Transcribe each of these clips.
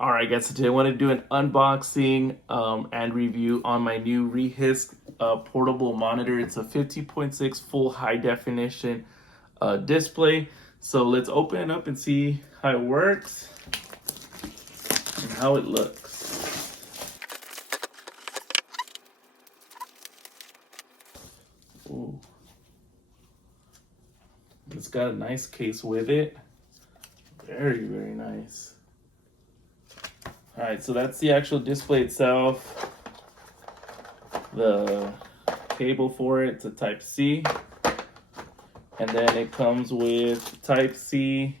All right, guys, so today I want to do an unboxing and review on my new ReHisk portable monitor. It's a 50.6 full high definition display. So let's open it up and see how it works and how it looks. Ooh. It's got a nice case with it. Very, very nice. All right, so that's the actual display itself. The cable for it's a Type C. And then it comes with Type C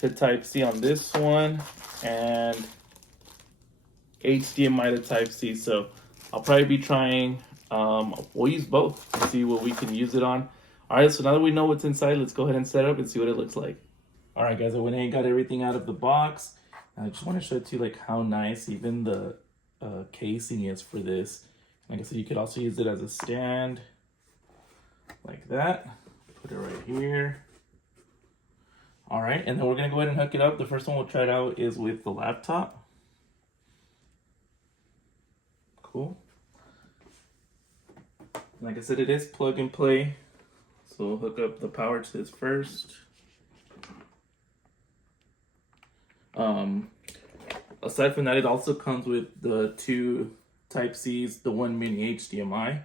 to Type C on this one and HDMI to Type C. So I'll probably be trying, we'll use both to see what we can use it on. All right, so now that we know what's inside, let's go ahead and set up and see what it looks like. All right, guys, I went ahead and got everything out of the box. I just want to show to you like how nice even the casing is for this. Like I said, you could also use it as a stand like that. Put it right here. All right, and then we're gonna go ahead and hook it up. The first one we'll try it out is with the laptop. Cool. Like I said, it is plug and play. So we'll hook up the power to this first. Aside from that, it also comes with the two Type C's, the one mini HDMI,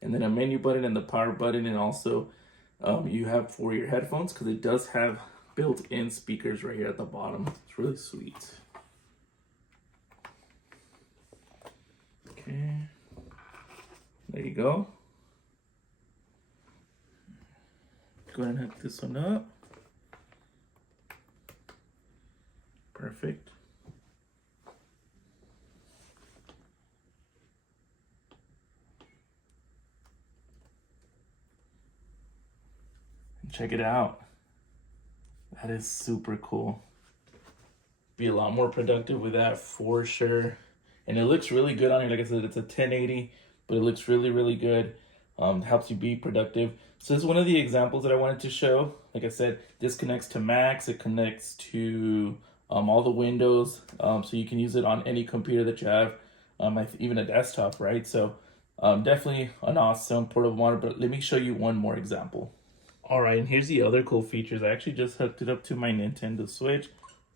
and then a menu button and the power button, and also you have for your headphones, because it does have built-in speakers right here at the bottom. It's really sweet. Okay, there you go. Go ahead and hook this one up. Perfect. Check it out. That is super cool. Be a lot more productive with that for sure. And it looks really good on here. Like I said, it's a 1080, but it looks really, really good. Helps you be productive. So this is one of the examples that I wanted to show. Like I said, this connects to Macs. It connects to all the Windows. So you can use it on any computer that you have, even a desktop, right? So definitely an awesome portable monitor. But let me show you one more example. All right, and here's the other cool features. I actually just hooked it up to my Nintendo Switch.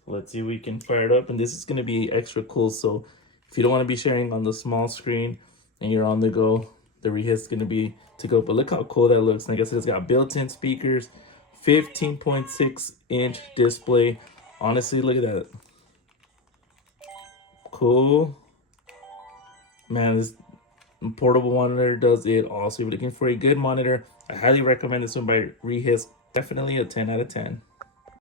So let's see if we can fire it up. And this is gonna be extra cool. So if you don't wanna be sharing on the small screen and you're on the go, the ReHisk is gonna be to go. But look how cool that looks. Like I said, it's got built-in speakers, 15.6-inch display. Honestly, look at that. Cool. Man, this portable monitor does it all. So if you're looking for a good monitor, I highly recommend this one by ReHisk. Definitely a 10 out of 10.